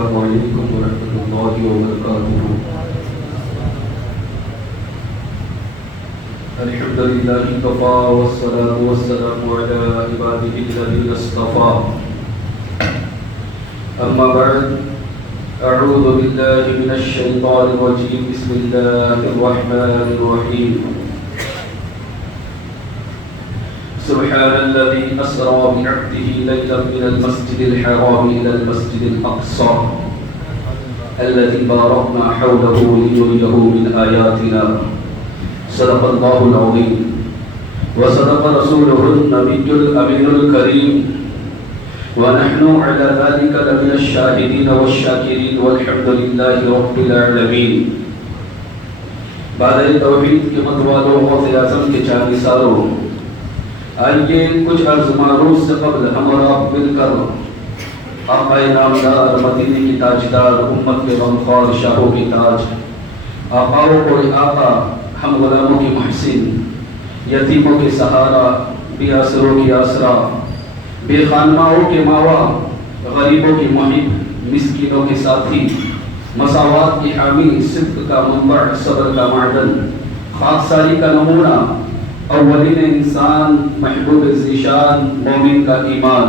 السلام علیکم ورحمۃ اللہ وبرکاتہ۔ الحمد للہ کفا والصلاة والسلام علی عباده الذین اصطفى، اما بعد، اعوذ باللہ من الشیطان الرجیم، بسم اللہ الرحمن الرحیم۔ سبحان الذي أسرى بعبده ليلا من المسجد الحرام إلى المسجد الأقصى الذي باركنا حوله لنريه من آياتنا، صدق الله العظيم وصدق رسوله النبي الأمين الكريم، ونحن على ذلك لمن الشاهدين والشاكرين والحمد لله رب العالمين۔ بعد توحید کے متوالوں غوث اعظم کے چاندی سالوں، آئیے کچھ عرض معروف سے قبل ہم اور آپ مل کر آقا نامدار مدینے کی تاجدار امت کے غمخوار شاہوں کی تاج، آقاؤں کو آقا، ہم غلاموں کی محسن، یتیموں کے سہارا، بے آسروں کی آسرا، بے خانماؤں کے ماوا، غریبوں کی محب، مسکینوں کے ساتھی، مساوات کی حامی، صدق کا منبع، صبر کا معدن، خاکساری کا نمونہ، اولین انسان، محبوب ذیشان، مومن کا ایمان،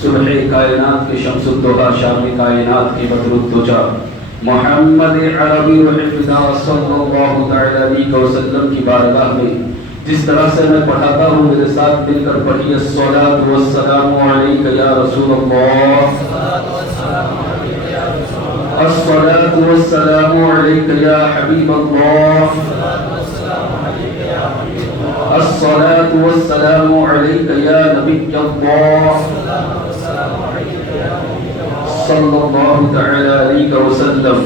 صبح کائنات کے شمس الدوحہ، شام کائنات کے بدر الدجا، محمد عربی وحفظہ صلی اللہ علیہ وسلم کی بارگاہ میں جس طرح سے میں پڑھاتا ہوں، میرے ساتھ مل کر پڑھیے۔ الصلاۃ والسلام علیک یا رسول اللہ، الصلاۃ والسلام علیک یا حبیب اللہ، الصلاۃ والسلام علیک یا نبی اللہ صلی اللہ تعالی علیہ وسلم۔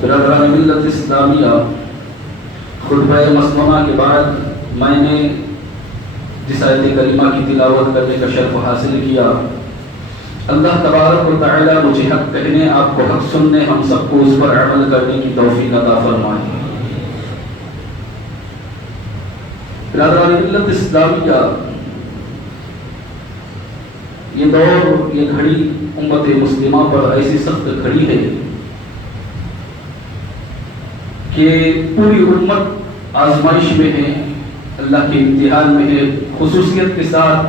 برادران ملت اسلامیہ، خطبہ مسنونہ کے بعد میں نے جس آیت کریمہ کی تلاوت کرنے کا شرف حاصل کیا، اللہ تبارک و تعالی مجھے حق کہنے، آپ کو حق سننے، ہم سب کو اس پر عمل کرنے کی توفیق عطا فرمائے۔ برادران ملت اسلامیہ، یہ دور، یہ گھڑی امت مسلمہ پر ایسی سخت گھڑی ہے کہ پوری امت آزمائش میں ہے، اللہ کے امتحان میں ہے۔ خصوصیت کے ساتھ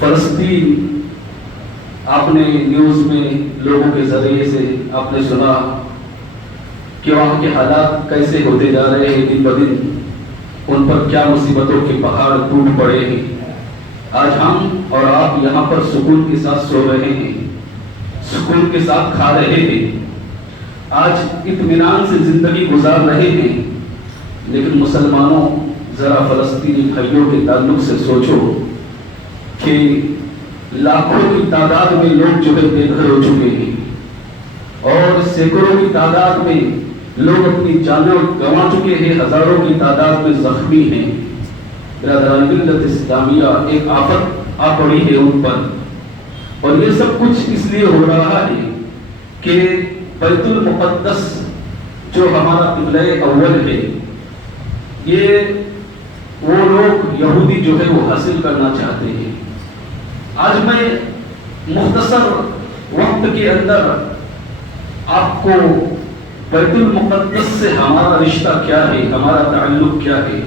فلسطین، آپ نے نیوز میں لوگوں کے ذریعے سے آپ نے سنا کہ وہاں کے حالات کیسے ہوتے جا رہے ہیں، دن بدن ان پر کیا مصیبتوں کے پہاڑ ٹوٹ پڑے ہیں۔ آج ہم اور آپ یہاں پر سکون کے ساتھ سو رہے ہیں، سکون کے ساتھ کھا رہے ہیں، آج اطمینان سے زندگی گزار رہے ہیں، لیکن مسلمانوں، ذرا فلسطینی بھائیوں کے تعلق سے سوچو کہ لاکھوں کی تعداد میں لوگ جو ہے بے گھر ہو چکے ہیں، اور سینکڑوں کی تعداد میں لوگ اپنی جانیں گنوا چکے ہیں، ہزاروں کی تعداد میں زخمی ہیں۔ برادران ملت اسلامیہ، ایک آفت آ پڑی ہے ان پر، اور یہ سب کچھ اس لیے ہو رہا ہے کہ بیت المقدس جو ہمارا قبلہ اول ہے، یہ وہ لوگ یہودی جو ہے وہ حاصل کرنا چاہتے ہیں۔ آج میں مختصر وقت کے اندر آپ کو بیت المقدس سے ہمارا رشتہ کیا ہے، ہمارا تعلق کیا ہے،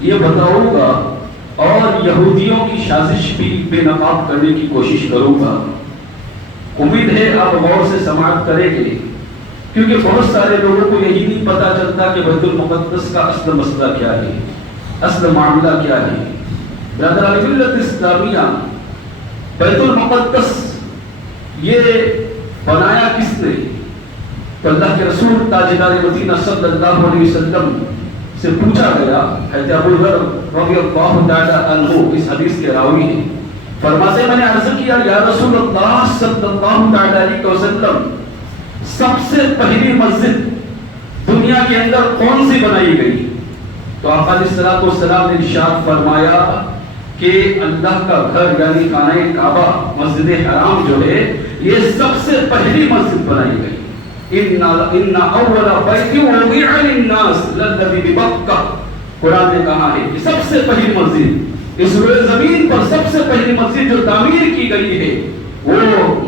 یہ بتاؤں گا، اور یہودیوں کی سازش بھی بے نقاب کرنے کی کوشش کروں گا۔ امید ہے آپ غور سے سماعت کریں گے، کیونکہ بہت سارے لوگوں کو یہی نہیں پتا چلتا کہ بیت المقدس کا اصل مسئلہ کیا ہے، اصل معاملہ کیا ہے۔ برادران ملت اسلامیہ، بیت المقدس یہ بنایا کس نے؟ تو اللہ کے رسول تاجدار مدینہ صلی اللہ علیہ وسلم سے پوچھا گیا۔ حضرت ابو ذر رضی اللہ تعالی عنہ اس حدیث کے راوی ہیں، فرماتے ہیں میں نے عرض کیا یا رسول اللہ صلی اللہ تعالی علیہ وسلم، سب سے پہلی مسجد دنیا کے اندر کون سی بنائی گئی؟ تو آقا علیہ الصلوۃ والسلام نے ارشاد فرمایا کہ اللہ کا گھر یعنی خانہ کعبہ، مسجد حرام جو ہے، یہ سب سے پہلی مسجد بنائی گئی۔ ان اول بیت وضع للناس للذی ببکہ، قرآن نے کہا ہے کہ سب سے پہلی مسجد اس روئے زمین پر، سب سے پہلی مسجد جو تعمیر کی گئی ہے وہ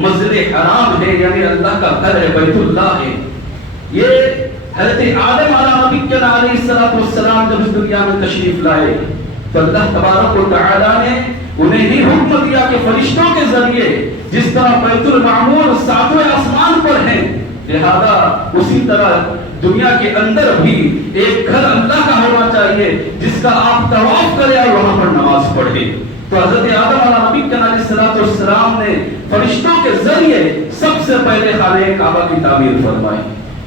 مسجد حرام ہے، یعنی اللہ کا گھر ہے، بیت اللہ ہے۔ یہ حضرت آدم علیہ السلام جب اس دنیا میں تشریف لائے تو اللہ تبارک و تعالیٰ نے انہیں ہی حکم دیا کہ فرشتوں کے ذریعے جس طرح بیت المعمور ساتویں آسمان پر ہے، لہذا اسی طرح دنیا کے اندر بھی ایک گھر اللہ کا ہونا چاہیے جس کا آپ طواف کریں اور وہاں پر نماز پڑھیں۔ تو حضرت آدم علیہ السلام نے فرشتوں کے ذریعے سب سے پہلے خانہ کعبہ کی تعمیر فرمائی۔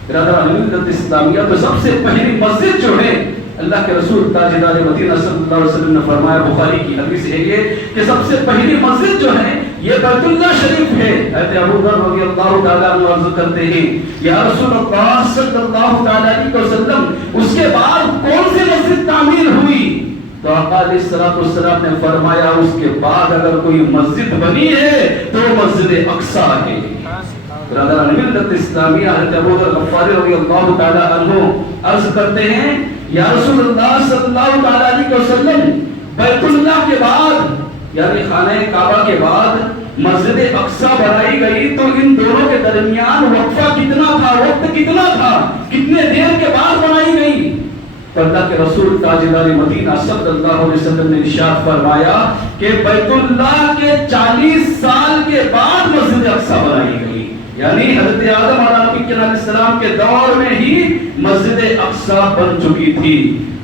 برادران ملت اسلامیہ، تو سب سے پہلی مسجد جو ہے، اللہ کے رسول تاجدار مدینہ صلی اللہ علیہ وسلم نے فرمایا، بخاری کی حدیث ہے یہ کہ سب سے پہلی مسجد جو ہے یہ بیت اللہ شریف ہے۔ حضرت ابو ذر رضی اللہ تعالیٰ عنہ عرض کرتے ہیں، یا رسول اللہ صلی اللہ تعالیٰ علیہ وسلم، اس کے بعد کون سی مسجد تعمیر ہوئی؟ تو آقا علیہ السلام نے فرمایا، اس کے بعد اگر کوئی مسجد بنی ہے تو مسجد اقصی ہے۔ برادران ملت اسلامیہ، حضرت ابو ذر غفاری رضی اللہ تعالیٰ عنہ عرض کرتے ہیں، یا رسول اللہ صلی اللہ تعالیٰ علیہ وسلم، بیت اللہ کے بعد یعنی خانہ کعبہ کے بعد مسجد اقصی بنائی گئی، تو ان دونوں کے درمیان وقفہ کتنا تھا، وقت کتنا تھا، کتنے دیر کے بعد بنائی گئی؟ تو اللہ کے رسول تاجدار مدینہ صلی اللہ علیہ وسلم نے ارشاد فرمایا کہ بیت اللہ کے 40 سال کے بعد مسجد اقصی بنائی گئی، یعنی حضرت آدم علیہ السلام کے دور میں ہی مسجد اقصی بن چکی تھی۔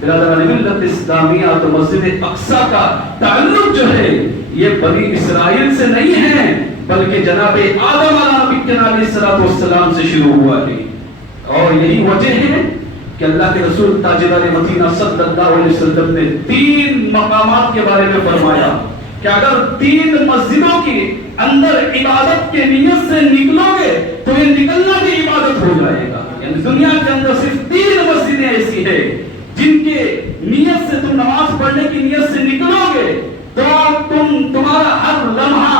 برادران ملت اسلامیہ، تو مسجد اقصی کا تعلق جو ہے یہ بنی اسرائیل سے نہیں ہے، بلکہ جناب آدم علیہ السلام سے شروع ہوا ہے۔ اور یہی وجہ ہے کہ اللہ کے رسول تاجدار مدینہ صلی اللہ علیہ وسلم نے 3 مقامات کے بارے میں فرمایا کہ اگر 3 مسجدوں کی اندر عبادت کے نیت سے نکلو گے تو یہ نکلنا بھی عبادت ہو جائے گا۔ یعنی دنیا کے اندر صرف 3 مسجدیں ایسی ہیں جن کے نیت سے تم نماز پڑھنے کی نیت سے نکلو گے تو تمہارا ہر لمحہ،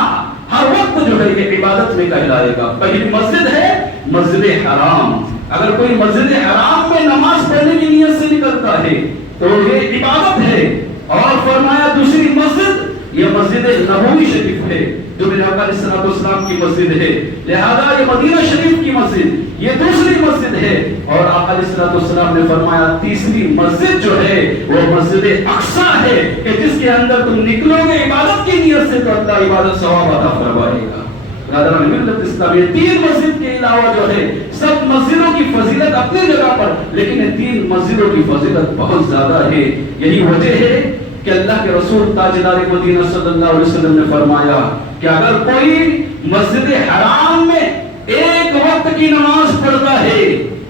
ہر وقت جو ہے یہ عبادت میں کہلائے گا۔ پہلی مسجد ہے مسجد حرام۔ اگر کوئی مسجد حرام میں نماز پڑھنے کی نیت سے نکلتا ہے تو یہ عبادت ہے۔ اور فرمایا دوسری مسجد یہ مسجد نبوی شریف ہے جو میرے آقا علیہ السلام کی مسجد ہے، لہذا یہ مدینہ شریف کی مسجد یہ دوسری مسجد ہے۔ اور آقا علیہ السلام نے فرمایا تیسری مسجد جو ہے وہ مسجد اقصی ہے کہ جس کے اندر تم نکلو گے عبادت کی نیت سے تو اللہ عبادت ثواب عطا فرمائے گا۔ برادران ملت اسلامیہ، 3 مسجد کے علاوہ جو ہے سب مسجدوں کی فضیلت اپنی جگہ پر، لیکن یہ 3 مسجدوں کی فضیلت بہت زیادہ ہے۔ یہی وجہ ہے کہ اللہ کے رسول تاجدار مدینہ صلی اللہ علیہ وسلم نے فرمایا کہ اگر کوئی مسجد حرام میں ایک وقت کی نماز پڑھتا ہے،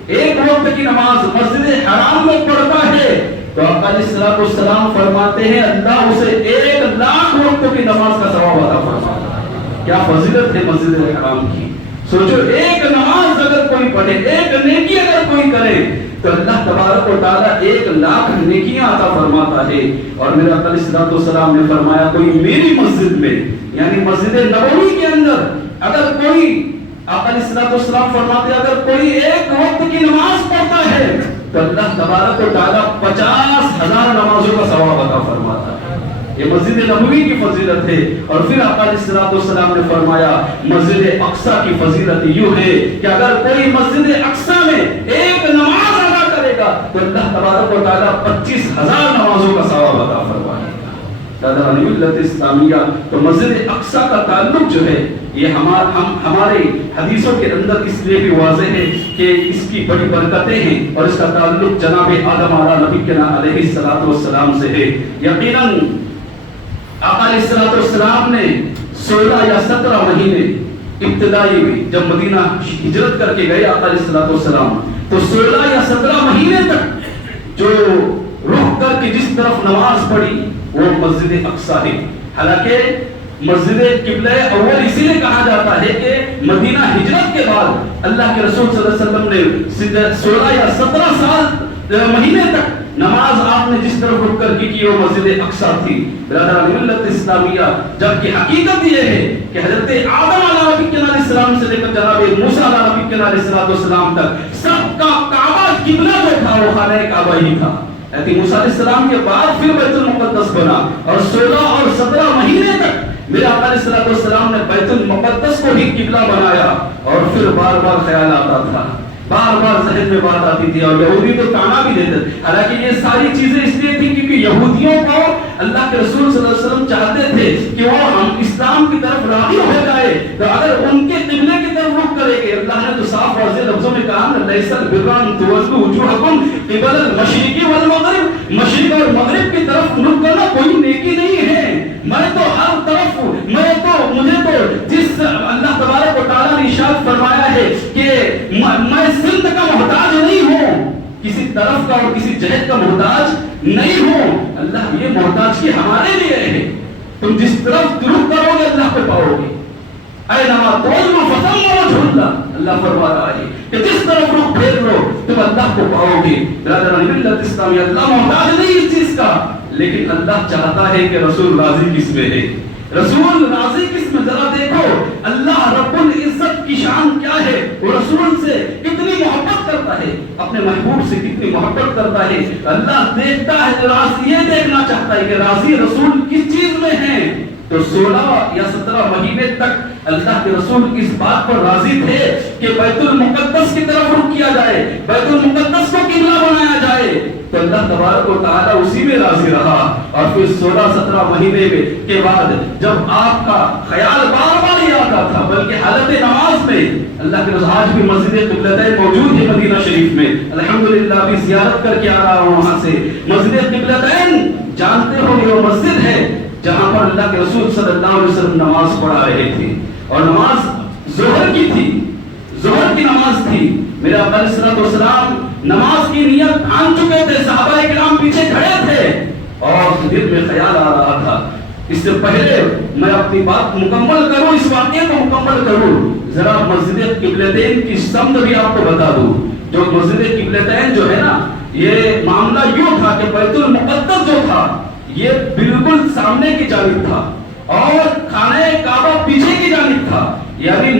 ایک وقت کی نماز مسجد حرام میں پڑھتا ہے تو آقا علیہ السلام فرماتے ہیں اللہ اسے 1,00,000 وقت کی نماز کا ثواب عطا فرماتا ہے۔ کیا فضیلت ہے مسجد حرام کی! سوچو، ایک نماز اگر کوئی پڑھے، ایک نیکی اگر کوئی کرے تو اللہ تبارک و تعالیٰ 1,00,000 نیکیاں عطا فرماتا ہے۔ اور میرے آقا علیہ السلام نے فرمایا کوئی میری مسجد میں یعنی مسجد نبوی کے اندر اگر کوئی، آقا علیہ السلام فرماتے اگر کوئی ایک وقت کی نماز پڑھتا ہے تو اللہ تبارک و تعالیٰ 50,000 نمازوں کا ثواب عطا فرماتا ہے۔ یہ مسجد نبوی کی فضیلت ہے۔ اور پھر آقا علیہ السلام نے فرمایا مسجد اقصی کی فضیلت یوں ہے کہ اگر کوئی مسجد اقصی میں ایک نماز ادا کرے گا تو اللہ تبارک و تعالیٰ 25,000 نمازوں کا ثواب عطا فرمائے گا۔ برادران ملت اسلامیہ، تو مسجد اقصی کا تعلق جو ہے یہ ہمارے حدیثوں کے اندر اس لیے بھی واضح ہے کہ اس کی بڑی برکتیں ہیں اور اس کا تعلق جناب آدم علیہ السلام سے ہے۔ یقیناً آقا علیہ السلام نے 16 یا 17 مہینے ابتدائی میں جب مدینہ ہجرت کر کے گئے آقا علیہ السلام تو 16 یا 17 مہینے تک جو رخ کر کے جس طرف نماز پڑھی وہ مسجد اقصی ہے۔ حالانکہ مسجد قبلہ اول اسی لیے کہا جاتا ہے کہ مدینہ ہجرت کے بعد اللہ کے رسول صلی اللہ علیہ وسلم نے 16 یا 17 مہینے تک نماز آپ نے جس طرف رک کر کی وہ مسجد اقصی تھی۔ برادران ملت اسلامیہ، جبکہ حقیقت یہ ہے کہ حضرت آدم علیہ السلام سے لے کر جناب موسیٰ علیہ السلام تک سب کا کعبہ قبلہ جو تھا وہ خانہ کعبہ ہی تھا۔ موسیٰ علیہ السلام کے بعد پھر بیت المقدس بنا اور 16 اور 17 مہینے تک میرے آقا علیہ السلام نے بیت المقدس کو ہی قبلہ بنایا، اور پھر بار بار خیال آتا تھا، بار بار ذہن میں بات آتی تھی، اور یہودی تو تانا بھی دیتے تھے۔ حالانکہ یہ ساری چیزیں اس لیے تھی کیونکہ یہودیوں کو اللہ کے رسول صلی اللہ علیہ وسلم چاہتے تھے کہ وہ ہم اسلام کی طرف راغب ہو جائے، تو اگر ان کے قبلے کی طرف رخ کرے گے، اللہ نے تو صاف واضح لفظوں میں کہا نا، لیس البر ان تولوا وجوہکم قبل المشرق والمغرب، مشرق اور مغرب کی طرف رخ کرنا کوئی نیکی نہیں ہے۔ میں تو ہر طرف، مجھے تو جس اللہ تبارک و تعالیٰ نے ارشاد فرمایا ہے کہ میں سمت کا محتاج نہیں ہوں، کسی طرف کا اور کسی جہت کا محتاج نہیں ہوں، اللہ یہ محتاج کی ہمارے لیے ہے، تم جس طرف رخ کرو گے اللہ کو پاؤ گے۔ اینما تولوا فثم وجہ اللہ، اللہ فرما رہا ہے کہ جس طرف رخ پھیر لو تم اللہ کو پاؤ گے۔ برادران ملت اسلامی، اللہ محتاج نہیں اس چیز کا، لیکن اللہ چاہتا ہے کہ رسول راضی کس میں ہے، رسول راضی کس میں؟ ذرا دیکھو اللہ رب العزت کی شان کیا ہے، وہ رسول سے کتنی محبت کرتا ہے، اپنے محبوب سے کتنی محبت کرتا ہے۔ اللہ دیکھتا ہے، راضی یہ دیکھنا چاہتا ہے کہ راضی رسول کس چیز میں ہے۔ تو 16 یا 17 مہینے تک اللہ کے رسول اس بات پر راضی تھے کہ بیت المقدس کی طرف رخ کیا جائے، بیت المقدس کو قبلہ بنایا جائے، تو اللہ تبارک و تعالیٰ اسی میں راضی رہا۔ اور پھر 16-17 مہینے کے بعد جب آپ کا خیال بار بار ہی آتا تھا، بلکہ حالت نماز میں، اللہ کے رسول آج بھی مسجد قبلتین موجود ہے مدینہ شریف میں، الحمدللہ بھی زیارت کر کے آ رہا ہوں وہاں سے۔ مسجد قبلتین جانتے ہو یہ مسجد ہے جہاں پر اللہ کے رسول صلی اللہ علیہ وسلم نماز پڑھا رہے تھے، اور نماز ظہر کی تھی، ظہر کی نماز تھی۔ میرے آقا علیہ السلام نماز کی نیت ٹھان چکے تھے، صحابہ کرام پیچھے کھڑے تھے، اور دل میں خیال آ رہا تھا اس سے پہلے میں اپنی بات مکمل کروں، اس واقعے کو مکمل کروں، ذرا مسجد قبلتین کی سمت بھی آپ کو بتا دوں۔ جو مسجد قبلتین جو ہے نا، یہ معاملہ یوں تھا کہ بیت المقدس جو تھا یہ بالکل سامنے کی جانب تھا، اور خانہ کعبہ پیچھے کی جانب تھا، یعنی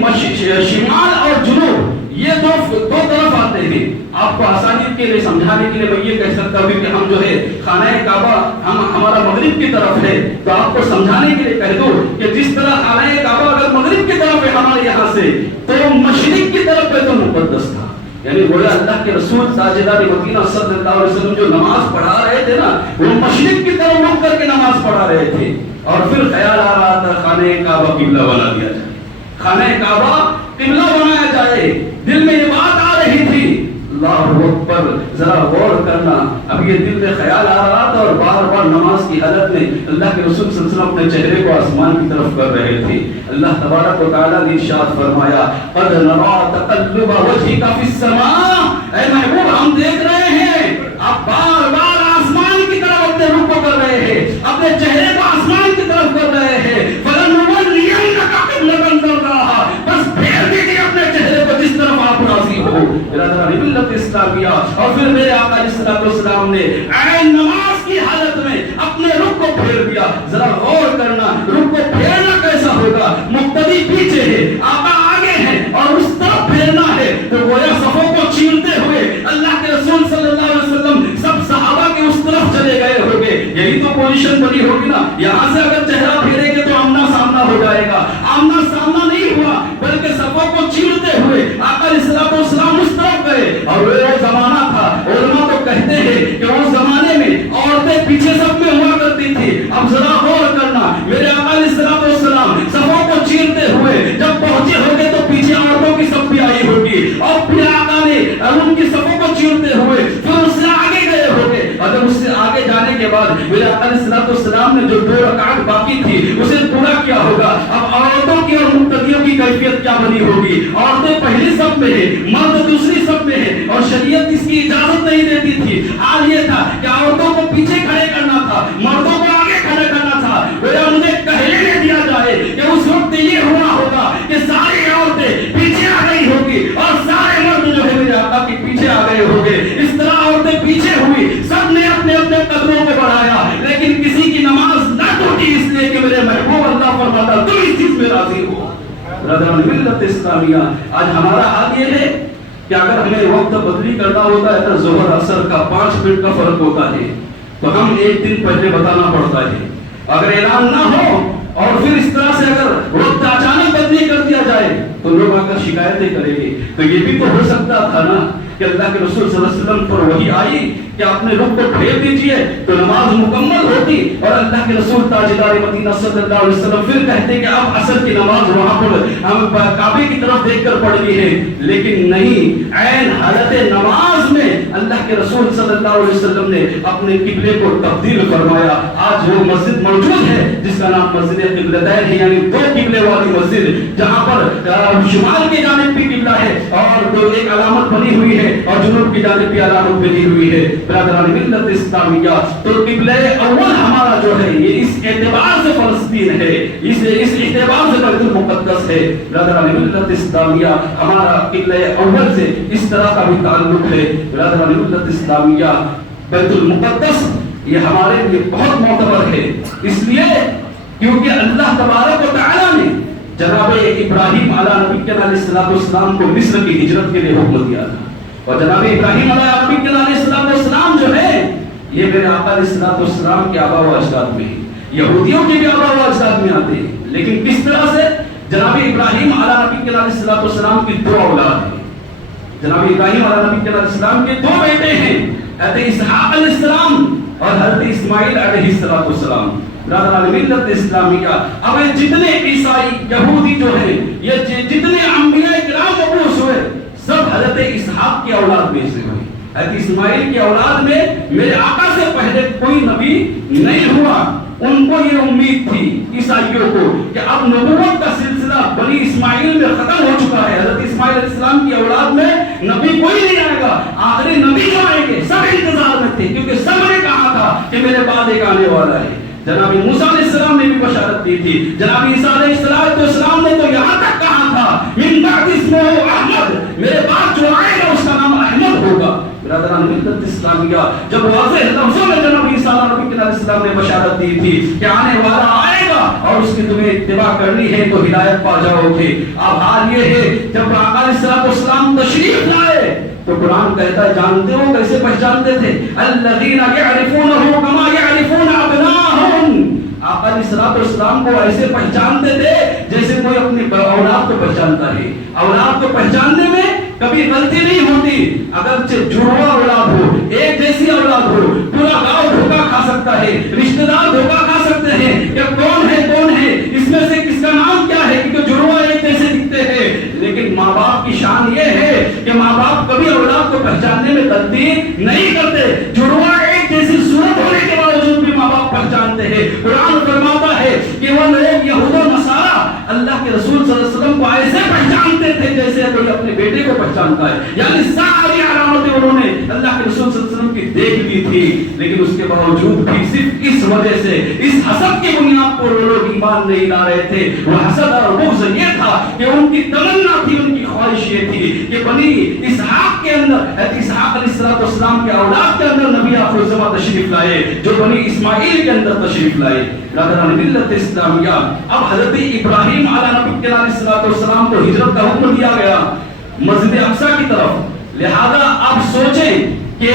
شمال اور جنوب یہ دو طرف آتے ہیں۔ آپ کو آسانی کے لیے سمجھانے کے لیے میں یہ کہہ سکتا ہوں کہ ہم جو ہے خانہ کعبہ ہمارا مغرب کی طرف ہے، تو آپ کو سمجھانے کے لیے کہہ دوں کہ جس طرح خانہ کعبہ اگر مغرب کی طرف ہے ہمارے یہاں سے، تو مشرق کی طرف بیت المقدس تھا۔ یعنی گویا اللہ کے رسول تاجدار مدینہ صلی اللہ علیہ وسلم جو نماز پڑھا رہے تھے نا، وہ مشرق کی طرف رخ کر کے نماز پڑھا رہے تھے، اور پھر خیال آ رہا تھا خانہ کعبہ قبلہ بنا دیا جائے، خانہ کعبہ قبلہ بنایا جائے، دل میں یہ بات آ رہی تھی۔ اللہ اکبر، ذرا غور کرنا، اب یہ دل میں خیال آ رہا تھا، اور بار بار نماز کی حالت میں اللہ کے رسول صلی اللہ علیہ وسلم اپنے چہرے کو آسمان کی طرف کر رہے تھے۔ اللہ تبارک و تعالیٰ نے ارشاد فرمایا، قد نرى تقلب وجهك في السماء، اے محبوب ہم دیکھ رہے ہیں آپ بار بار آسمان کی طرف اپنے رخ کو کر رہے ہیں، اپنے چہرے کو آسمان کی طرف کر رہے ہیں، فلنولینک قبلۃ ترضاها، بس پھیر دیجیے اپنے چہرے کو جس طرف آپ راضی ہو۔ برادران ملت اسلامیہ، اور پھر میرے آقا علیہ السلام نے عین نماز کی حالت میں اپنے رخ کو پھیر دیا۔ ذرا غور کرنا، رخ کو پھیرنا کیسا ہوگا؟ مقتدی پیچھے ہے، آقا آگے ہیں، اور اس طرف پھیرنا ہے تو گویا صفوں کو چیرتے ہوئے اللہ کے رسول صلی اللہ علیہ وسلم سب صحابہ کے اس طرف چلے گئے ہوگے۔ یہی تو پوزیشن بنی ہوگی نا، یہاں سے اگر چہرہ پھیریں گے تو آمنا سامنا ہو جائے گا، آمنا سامنا نہیں ہوا، بلکہ صفوں کو چیرتے ہوئے آقا علیہ السلام اس طرف گئے۔ اور وہ زمانہ تھا، علماء تو کہتے ہیں کہ اس زمانے میں عورتیں پیچھے سب میں ہوا کرتی تھی۔ اب ذرا غور کرنا، میرے آقا علیہ السلام صفوں کو چیرتے ہوئے جب پہنچے ہوگے تو پیچھے عورتوں کی صف بھی آئی ہوگی، اور پھر آقا نے ان کی صفوں کو چیرتے ہوئے پھر اس سے آگے گئے ہوگے، اور جب اس سے آگے جانے کے بعد میرے آقا علیہ السلام نے جو 2 رکعت باقی تھی اسے پورا کیا ہوگا۔ اب عورتوں کی اور مقتدیوں کی کیفیت کیا بنی ہوگی؟ عورتیں پہلی صف میں ہیں، مرد دوسری صف میں ہیں، اور شریعت اس کی اجازت نہیں دیتی تھی۔ حال یہ تھا کہ عورتوں کو پیچھے کھڑے کرنا تھا، مردوں کو آگے کھڑے کرنا تھا۔ مجھے کہنے دیا جائے کہ اس وقت یہ ہوا ہوگا کہ ساری عورتیں پیچھے آ گئی ہوگی، اور سارے مرد جو ہے میرے آقا کے پیچھے آ گئے ہوگے۔ اس طرح عورتیں پیچھے ہوئی، سب نے اپنے اپنے قدموں کو بڑھایا، لیکن کسی کی نماز نہ ٹوٹی، اس لیے کہ میرے محبوب اللہ فرماتا تم اس چیز میں راضی ہو۔ برادران ملت اسلامیہ، آج ہمارا حال یہ ہے کہ اگر ہمیں وقت بدلی کرنا ہوتا ہے تو ظہر اثر کا 5 منٹ کا فرق ہوتا ہے، تو ہم ایک دن پہلے بتانا پڑتا ہے۔ اگر اعلان نہ ہو اور پھر اس طرح سے اگر وقت اچانک بدلی کر دیا جائے تو لوگ آ کر شکایتیں کریں گے. تو یہ بھی تو ہو سکتا تھا نا کہ اللہ کے رسول صلی اللہ علیہ وسلم پر وحی آئی کہ اپنے رخ کو پھیر دیجئے تو نماز مکمل ہوتی اور اللہ کے رسول تاجدار مدینہ صلی اللہ علیہ وسلم پھر کہتے کہ اب عصر کی نماز وہاں پر ہم کعبے کی طرف دیکھ کر پڑھنی ہے. لیکن نہیں, عین حالت نماز میں اللہ کے رسول صلی اللہ علیہ وسلم نے اپنے قبلے کو تبدیل فرمایا. آج وہ مسجد موجود ہے جس کا نام مسجد قبلتین ہے, یعنی دو قبلے والی مسجد, جہاں پر شمال کی جانب بھی قبلہ ہے اور دو ایک علامت بنی ہوئی ہے اور جنوب کی جانب بھی علامت بنی ہوئی ہے. برادران ملت اسلامیہ, تو قبلہ اول ہمارا جو ہے یہ اس اعتبار سے فلسطین ہے, اس اعتبار سے بیت المقدس ہے. برادران ملت اسلامیہ, ہمارا قبلہ اول سے اس طرح کا بھی تعلق ہے. برادران ملت اسلامیہ, بیت المقدس یہ ہمارے لیے بہت معتبر ہے, اس لیے کیونکہ اللہ تبارک و تعالیٰ نے جناب ابراہیم علیہ نبی علیہ السلام کو مصر کی ہجرت کے لیے حکم دیا تھا. اور جناب ابراہیم علیہ نبی علیہ السلام جو ہے یہ میرے آقا علیہ السلام کے آبا و اجداد میں, یہودیوں کے بھی آبا و اجداد میں آتے ہیں. لیکن کس طرح سے؟ جناب ابراہیم علیہ نبی علیہ السلام کی دو اولاد ہیں. جناب ابراہیم علیہ نبی علیہ السلام کے دو بیٹے ہیں, حضرت اسحاق علیہ السلام اور حضرت اسماعیل علیہ السلام. برادران ملت اسلامیہ, اب جتنے عیسائی یہودی جو ہیں, یہ جتنے انبیاء کرام مبعوث ہوئے سب حضرت اسحاق کی اولاد میں سے ہوئے. حضرت اسماعیل کی اولاد میں میرے آقا سے پہلے کوئی نبی نہیں ہوا. ان کو یہ امید تھی عیسائیوں کو کہ اب نبوت کا سلسلہ بنی اسماعیل میں ختم ہو چکا ہے, حضرت اسماعیل علیہ السلام کی اولاد میں نبی کوئی نہیں آئے گا, آخری نبی جو آئیں گے. سب انتظار میں تھے کیونکہ سب نے کہا تھا کہ میرے بعد ایک آنے والا ہے. جناب موسیٰ علیہ السلام نے بھی بشارت دی تھی, جناب عیسیٰ علیہ السلام نے تو یہاں تک کہا تھا من بعد اسمہ احمد, میرے بعد جو آئے گا اس کا نام احمد ہوگا. برادران ملت اسلامیہ, جب واضح لفظوں میں جناب عیسیٰ علیہ السلام نے بشارت دی تھی کہ آنے والا آئے گا اور اس کی تمہیں اتباع کرنی ہے تو ہدایت پا جاؤ گے. اب حال یہ ہے جب آقا علیہ السلام تشریف لائے تو قرآن کہتا ہے, جانتے ہو کیسے پہچانتے تھے؟ الذین یعرفونہ کما یعرفون ابناءہم. آقا علیہ السلام کو ایسے پہچانتے تھے جیسے کوئی اپنی اولاد کو پہچانتا ہے. اولاد کو پہچاننے میں کبھی غلطی نہیں ہوتی, اگرچہ جڑواں اولاد ہو, ایک جیسی اولاد ہو, پورا گاؤں دھوکا کھا سکتا ہے, رشتہ دار دھوکا کھا سکتے ہیں کہ کون ہے اس میں سے کس کا نام کیا ہے, کیونکہ جڑواں ایک جیسے دکھتے ہیں. لیکن ماں باپ کی شان یہ ہے کہ ماں باپ کبھی اولاد کو پہچاننے میں غلطی نہیں کرتے. جڑواں ایک جیسی صورت ہونے کے باوجود بھی ماں باپ پہچانتے ہیں. قرآن فرماتا ہے کہ وہ لوگ یہود و نصارہ اللہ کے رسول صلی اللہ علیہ وسلم کو ایسے پہچانتے تھے جیسے کوئی اپنے بیٹے کو پہچانتا ہے, یعنی ساری علامتیں انہوں نے اللہ کے رسول صلی اللہ علیہ وسلم کی دیکھ لی تھی. لیکن اس کے باوجود بھی صرف اس وجہ سے, اس حسد کی بنیاد پر وہ لوگ ایمان نہیں لا رہے تھے. وہ حسد اور بغض یہ تھا کہ ان کی تمنا تھی, ان کی خواہش یہ تھی کہ بنی اسحاق کے اندر, اسحاق علیہ السلام کے اولاد کے اندر نبی آخر الزمان تشریف لائے جو بنی اسماعیل کے اندر تشریف لائے. برادران ملت اسلامیہ, اب حضرت ابراہیم علیہ نبی علیہ السلام کو ہجرت کا حکم دیا گیا مسجد اقصیٰ کی طرف. لہذا آپ سوچیں کہ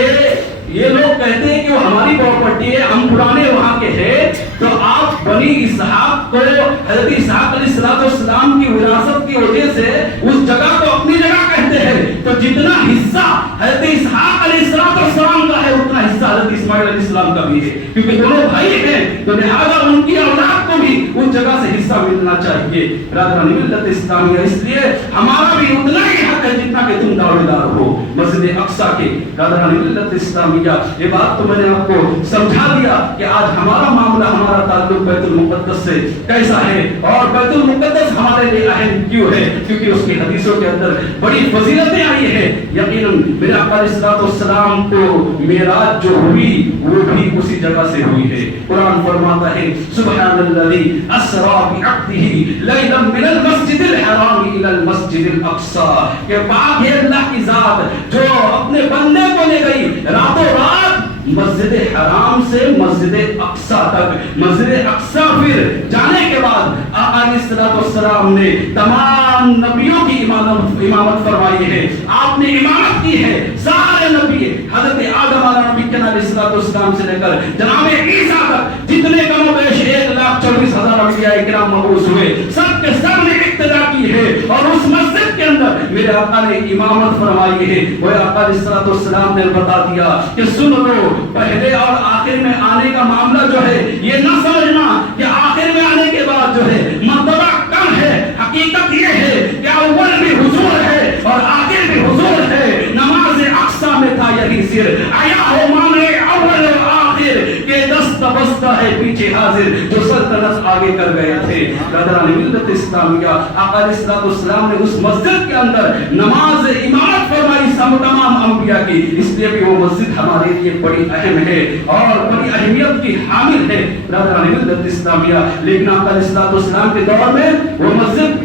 یہ لوگ کہتے ہیں کہ وہ ہماری پراپرٹی ہے, ہم پرانے وہاں کے ہیں, تو آپ بنی اسحاق کو حضرت اسحاق علیہ السلام کی وراثت کی وجہ سے اس جگہ کو اپنی جگہ کہتے ہیں. تو جتنا حصہ حضرت اسحاق علیہ السلام کا ہے اتنا حصہ حضرت اسماعیل علیہ السلام کا بھی ہے, کیونکہ دونوں بھائی ہیں. تو لہذا ان کی اولاد کو بھی اس جگہ سے حصہ ملنا چاہیے. برادران ملت اسلامیہ, اس لیے ہمارا بھی اتنا ہی حق ہے جتنا کہ تم دعوے دار ہو مسجد اقصیٰ کے. برادران ملت اسلامیہ, یہ بات تو میں نے آپ کو سمجھا دیا کہ آج ہمارا معاملہ, ہمارا تعلق بیت المقدس سے کیسا ہے اور بیت المقدس ہمارے لیے اہم کیوں ہے, کیونکہ اس کی حدیثوں کے اندر بڑی فضیلتیں آئی ہیں. یقیناً میرے آقا علیہ السلام کو معراج جو ہوئی وہ بھی اسی جگہ سے ہوئی ہے. قرآن فرماتا ہے سبحان الذی اسری بعبدہ لیلا من المسجد الحرام الی المسجد الاقصی, کہ پاک ہے اللہ کی ذات جو اپنے بندے کو لے گئی راتوں رات مسجد حرام سے مسجد اقصیٰ تک. مسجد اقصیٰ پھر جانے کے بعد آقا علیہ السلام نے تمام نبیوں کی امامت فرمائی ہے. آپ نے امامت کی ہے سارے نبی, حضرت آدم علیہ نبی علیہ السلام سے لے کر جناب عیسیٰ تک جتنے کم و بیش 1,40,000 انبیاء کرام مبعوث ہوئے سب کے سب نے اقتدا کی ہے اور اس مسجد کے اندر میرے آقا نے امامت فرمائی ہے. وہ آقا علیہ الصلوۃ والسلام نے بتا دیا کہ سن لو پہلے اور آخر میں آنے کا معاملہ جو ہے یہ نہ سمجھنا کہ آخر میں آنے کے بعد جو ہے مرتبہ کم ہے. حقیقت یہ ہے کہ اول بھی حضور ہے اور آخر بھی حضور ہے. نماز اقصی میں تھا یہی سر آیا ہو مانے اول و آخر کے دست بستہ ہے پیچھے حاضر جو سلطنت آگے کر گئے تھے. برادران ملت اسلامیہ آقا علیہ الصلوۃ والسلام نے اس مسجد کے اندر نماز امامت فرمائی سب تمام انبیاء کی. اس لیے بھی وہ مسجد ہمارے لیے بڑی اہم ہے اور بڑی اہمیت کی حامل ہے. برادران ملت اسلامیہ لیکن آقا علیہ الصلوۃ والسلام کے دور میں وہ مسجد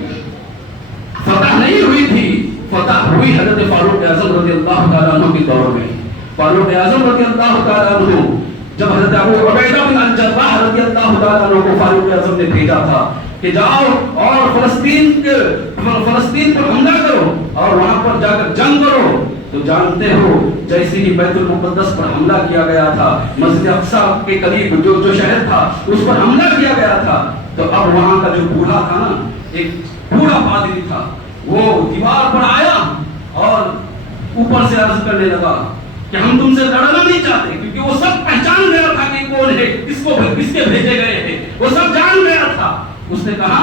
فتح نہیں ہوئی تھی. فتح ہوئی حضرت فاروق اعظم رضی اللہ تعالیٰ عنہ کے دور میں. فاروق اعظم رضی اللہ تعالیٰ عنہ جب حضرت ابو عبیدہ بن الجراح رضی اللہ تعالیٰ عنہ کو فاروق اعظم نے بھیجا تھا کہ جاؤ اور فلسطین پر حملہ کرو اور وہاں پر جا کر جنگ کرو، تو جانتے ہو جیسے ہی بیت المقدس پر حملہ کیا گیا تھا، مسجد اقصی کے قریب جو شہر تھا اس پر حملہ کیا گیا تھا، تو اب وہاں کا جو بوڑھا تھا نا، ایک بوڑھا پادری تھا، وہ دیوار پر آیا اور اوپر سے عرض کرنے لگا کہ ہم تم سے لڑنا نہیں چاہتے، کیونکہ وہ سب پہچان گیا تھا کہ کون ہے، کس کے بھیجے گئے ہیں، وہ سب جان گیا تھا. اس نے کہا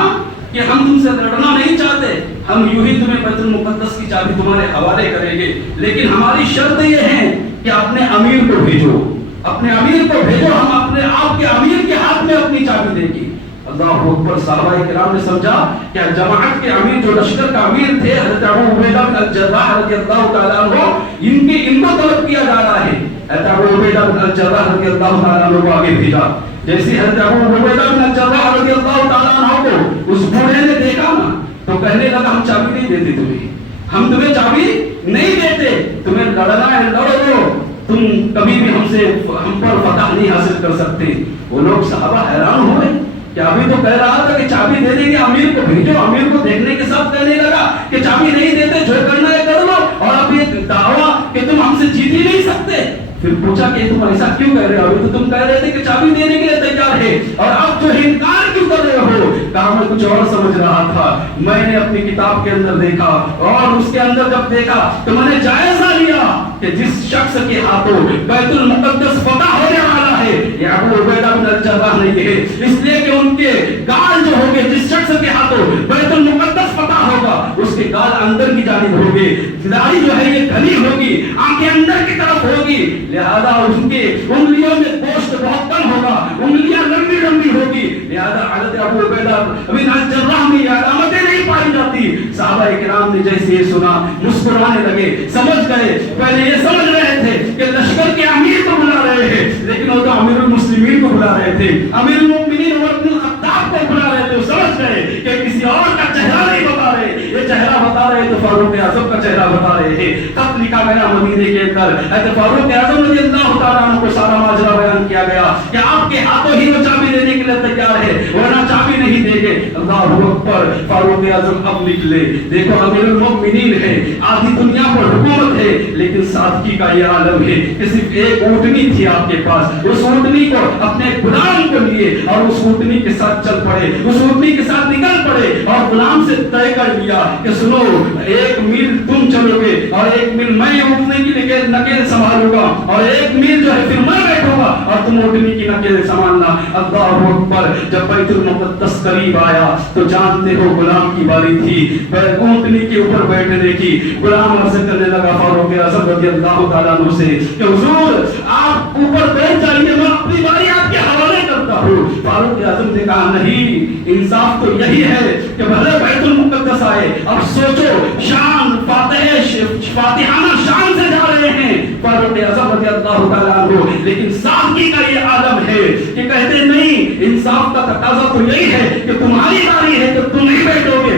کہ ہم تم سے لڑنا نہیں چاہتے، ہم یوں ہی تمہیں بیت المقدس کی چابی تمہارے حوالے کریں گے، لیکن ہماری شرط یہ ہے کہ اپنے امیر کو بھیجو، اپنے امیر کو بھیجو، ہم اپنے آپ کے امیر کے ہاتھ میں اپنی چابی دیں گے. اللہ اکبر. صحابہ کرام نے سمجھا کہ جماعت کے امیر جو لشکر کا امیر تھے حضرت ابو عبیدہ بن الجراح رضی اللہ تعالیٰ عنہ، ان کو طلب کیا جا رہا ہے. حضرت ابو عبیدہ بن الجراح رضی اللہ تعالیٰ عنہ کو آگے بھیجا. جیسے حضرت ابو عبیدہ بن الجراح رضی اللہ تعالیٰ عنہ کو اس بوڑھے نے دیکھا نا، تو کہنے لگا ہم چابی نہیں دیتے تمہیں، ہم تمہیں چابی نہیں دیتے، تمہیں لڑنا ہے لڑو، تم کبھی بھی ہم پر فتح نہیں حاصل کر سکتے. وہ لوگ صحابہ حیران ہوئے کہ ابھی تو کہہ رہا تھا کہ چابی دے دیں گے، امیر کو بھیجو، امیر کو دیکھنے کے ساتھ کہنے لگا کہ چابی نہیں دیتے، جو کرنا ہے کر لو، اور اب یہ دعویٰ کہ تم ہم سے جیت ہی نہیں سکتے. پھر پوچھا کہ تم ایسا کیوں کہہ رہے ہو، ابھی تو تم کہہ رہے تھے کہ چابی دینے کے لیے تیار ہے، اور اب جو انکار کیوں کر رہے ہو؟ کہا میں کچھ اور سمجھ رہا تھا، میں نے اپنی کتاب کے اندر دیکھا، اور اس کے اندر جب دیکھا تو میں نے جائزہ لیا کہ جس شخص کے ہاتھوں بیت المقدس فتح ہونے والا ہے یہ ابو عبیدہ بن الجراح نہیں ہے، اس لیے کہ ان کے گال جو ہوں گے، جس شخص کے ہاتھوں بیت المقدس فتح ہوگا اس کے گال اندر کی جانب ہوں گے، داڑھی جو ہے یہ گھنی ہوگی، آنکھیں اندر کی طرف ہوگی، لہذا ان کے انگلیوں میں گوشت بہت کم ہوگا، انگلیاں لمبی لمبی ہوگی، لہذا حضرت ابو عبیدہ بن الجراح میں یہ علامتیں نہیں پائی جاتی. صحابہ کرام نے جیسے یہ سنا مسکرانے لگے، سمجھ گئے. پہلے یہ سمجھ رہے تھے کہ لشکر کے امیر کو بلا رہے ہیں، لیکن وہ تو امیر المسلمین کو بلا رہے تھے، امیر المؤمنین عمر بن الخطاب کو بلا رہے تھے. سمجھ گئے کہ کسی اور کا چہرہ نہیں بتا رہے، یہ چہرہ بتا رہے تو فاروق اعظم کا چہرہ بتا رہے ہیں. خط لکھا گیا مدینے کے اندر، حضرت فاروق اعظم رضی اللہ تعالیٰ عنہ کو سارا ماجرا بیان کیا گیا کہ آپ کے ہاتھوں ہی وہ چابی دینے کے لیے تیار ہے، ورنہ چابی نہیں دیں گے. اللہ اکبر. فاروق اعظم اب نکلے. دیکھو امیر المؤمنین ہے، آدھی دنیا پر حکومت ہے، لیکن سادگی کا یہ عالم ہے کہ صرف ایک اونٹنی تھی آپ کے پاس، اس اونٹنی کو اپنے غلام کو لیے اور اس اونٹنی کے ساتھ چل پڑے، اس اونٹنی کے ساتھ نکل پڑے اور غلام سے طے کر لیا کہ سنو، ایک میل تم چلو گے اور ایک میل میں اونٹنی کی نکیل سنبھالوں گا، اور ایک میل جو ہے پھر میں بیٹھوں گا اور تم اونٹنی کی نکیل سنبھالنا. اللہ اکبر. جب بیت المقدس قریب آیا تو جانتے ہو غلام کی باری تھی اونٹنی کے اوپر بیٹھنے کی. غلام عرض کرنے لگا فاروق اعظم رضی اللہ تعالیٰ عنہ سے کہ حضور آپ اوپر بیٹھ جائیے، میں اپنی باری آپ کے حوالے کرتا ہوں. فاروق اعظم نے کہا نہیں، انصاف تو یہی ہے کہ بھلے بیت المقدس آئے، اب سوچو شان فاتحانہ شان سے جا رہے ہیں فاروق اعظم رضی اللہ تعالیٰ عنہ، لیکن سادگی کا یہ عالم ہے کہ کہتے نہیں، انصاف کا تقاضا تو یہی ہے کہ تمہاری باری ہے کہ تم ہی بیٹھو گے